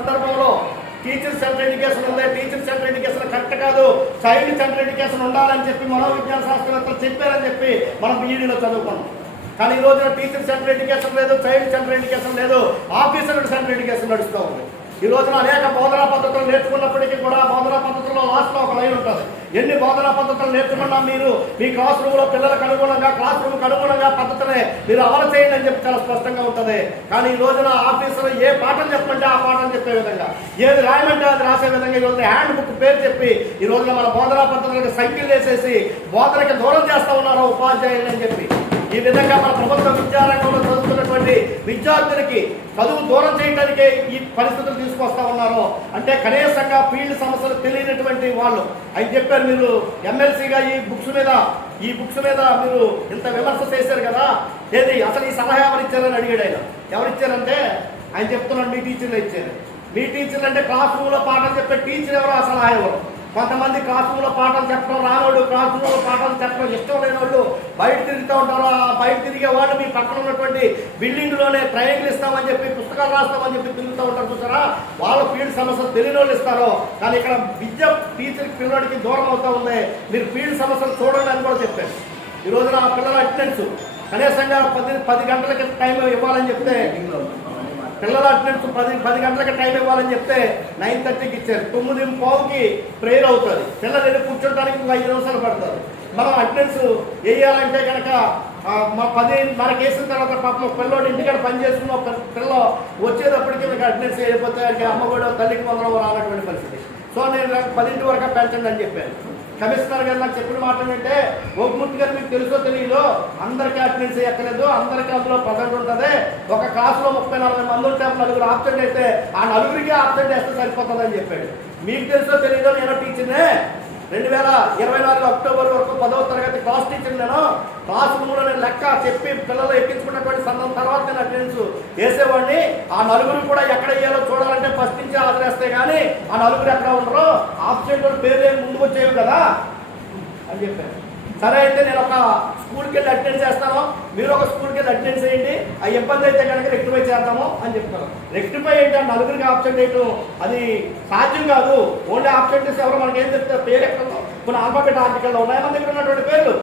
సందర్భంలో teacher centre education ఉంది. Teacher centre education correct కాదు. చైల్డ్ సెంటర్ ఎడ్యుకేషన్ ఉండాలని చెప్పి మనోవిజ్ఞాన శాస్త్రవేత్తలు చెప్పారని చెప్పి మనం బీఈడీలో చదువుకున్నాం. కానీ ఈ రోజున టీచర్ సెంటర్ ఎడ్యుకేషన్ లేదు చైల్డ్ సెంటర్ ఎడ్యుకేషన్ లేదు ఆఫీసర్ సెంటర్ ఎడ్యుకేషన్ నడుస్తూ ఉంది. ఈ రోజున అనేక బోధనా పద్ధతులు నేర్చుకున్నప్పటికీ కూడా బోధనా పద్ధతుల్లో లాస్ట్లో ఒక లైన్ ఉంటుంది. ఎన్ని బోధనా పద్ధతులు నేర్చుకున్నా మీరు? మీ క్లాస్ రూమ్లో పిల్లలకు అనుగుణంగా క్లాస్ రూమ్కి అనుగుణంగా పద్ధతిని మీరు అమలు చేయండి అని చెప్పి చాలా స్పష్టంగా ఉంటుంది. కానీ ఈ రోజున ఆఫీసులో ఏ పాఠం చెప్పమంటే ఆ పాఠం చెప్పే విధంగా. ఏది రాయమంటే అది రాసే విధంగా ఈ రోజున హ్యాండ్ బుక్ పేరు చెప్పి ఈ రోజున మన బోధనా పద్ధతులకు సైకిల్ వేసేసి బోధనకి దూరం చేస్తా ఉన్నారు ఉపాధ్యాయులు అని చెప్పి. ఈ విధంగా మన ప్రభుత్వ విద్యారంగంలో చదువుతున్నటువంటి విద్యార్థులకి చదువు దూరం చేయడానికే ఈ పరిస్థితులు తీసుకొస్తా ఉన్నారు. అంటే కనీసంగా ఫీల్డ్ సమస్యలు తెలియనటువంటి వాళ్ళు. అని చెప్పారు మీరు ఎమ్మెల్సీగా ఈ బుక్స్ మీద ఈ బుక్స్ మీద మీరు ఇంత విమర్శ చేశారు కదా? ఏది? అసలు ఈ సలహా ఎవరు ఇచ్చారని అడిగాడు ఆయన. ఎవరిచ్చారంటే ఆయన చెప్తున్నాడు మీ టీచర్లు ఇచ్చారు. మీ టీచర్లు అంటే క్లాస్ రూమ్లో పాఠం చెప్పే టీచర్ ఎవరు? ఆ సలహా ఎవరు? కొంతమంది క్లాస్ పాటలు పాఠాలు చెప్పడం రానోడు క్లాస్ పాఠాలు చెప్పడం ఇష్టం లేని వాళ్ళు బయట తిరుగుతూ ఉంటారు. ఆ బయట తిరిగే వాళ్ళు మీ పక్కన ఉన్నటువంటి బిల్డింగ్లోనే ట్రయాంగిల్ ఇస్తామని చెప్పి పుస్తకాలు రాస్తామని చెప్పి తిరుగుతూ ఉంటారు చూసారా? వాళ్ళ ఫీల్డ్ సమస్యలు తెలియని వాళ్ళు ఇస్తారు. కానీ ఇక్కడ విద్య టీచర్ పిల్లడికి దూరం అవుతూ ఉంది. మీరు ఫీల్డ్ సమస్యలు చూడండి అని కూడా చెప్పారు. ఈ రోజున ఆ పిల్లల అటెండెన్స్ కనీసంగా పది పది గంటలకి టైం ఇవ్వాలని చెప్తే పిల్లల అటెండెన్స్ పది పది గంటలకి టైం ఇవ్వాలని చెప్తే నైన్ థర్టీకి ఇచ్చారు. తొమ్మిది పావుకి ప్రేయర్ అవుతుంది. పిల్లలు వెళ్ళి కూర్చోడానికి ఇంకా ఐదు నిమిషాలు పడుతుంది. మనం అటెండెన్స్ వేయాలంటే కనుక మా పది మనకి వేసిన తర్వాత పాపం పిల్లోడు ఇంటికాడ పని చేసుకున్న ఒక పిల్ల వచ్చేటప్పటికి మీకు అటెండెన్స్ వేయకపోతే అమ్మ కూడా తల్లికి వందరం రానటువంటి పరిస్థితి. సో నేను పదింటి వరకు పెంచండి అని చెప్పాను. కమిషనర్ గారు నాకు చెప్పిన మాట ఏంటంటే ఓపుమూర్తి గారు మీకు తెలుసో తెలియదు అందరికీ అటెండెన్స్ ఎక్కలేదు అందరికీ అందులో పదవి ఉంటుంది. ఒక క్లాసులో ముప్పై నలభై మంది ఉంటే నలుగురు ఆబ్సెంట్ అయితే ఆ నలుగురికి ఆబ్సెంట్ వేస్తే సరిపోతుంది అని చెప్పాడు. మీకు తెలుసో తెలియదో నేను టీచర్నే రెండు వేల ఇరవై నాలుగు అక్టోబర్ వరకు పదవ తరగతి క్లాస్ టీచర్ నేను. క్లాస్ రూమ్లో నేను లెక్క చెప్పి పిల్లలు ఎక్కించుకున్నటువంటి సందర్భం తర్వాత నేను అటెండెన్స్ వేసేవాడిని. ఆ నలుగురు కూడా ఎక్కడ వేయాలో చూడాలంటే ఫస్ట్ నుంచి ఆదరేస్తే కానీ ఆ నలుగురు ఎక్కడ ఉండరు ఆబ్సెంట్ వాళ్ళ పేరు ఏమి ముందుకు వచ్చేవి కదా? అని చెప్పాను సరే అయితే నేను ఒక స్కూల్కి వెళ్ళి అటెండ్ చేస్తాను. మీరు ఒక స్కూల్కి వెళ్ళి అటెండ్ చేయండి. ఆ ఇబ్బంది అయితే కనుక రెక్టిఫై చేద్దాము అని చెప్తాను రెక్టిఫై అంటే నలుగురికి ఆబ్సెంట్ చేయటం అది సాధ్యం కాదు. ఓన్లీ ఆబ్సెంట్ ఎవరు మనకి ఏం చెప్తారు? పేరు ఎక్కడ కొన్ని ఆల్ఫాబెట్ ఆర్టికల్లో ఉన్నాయి మన దగ్గర ఉన్నటువంటి పేర్లు?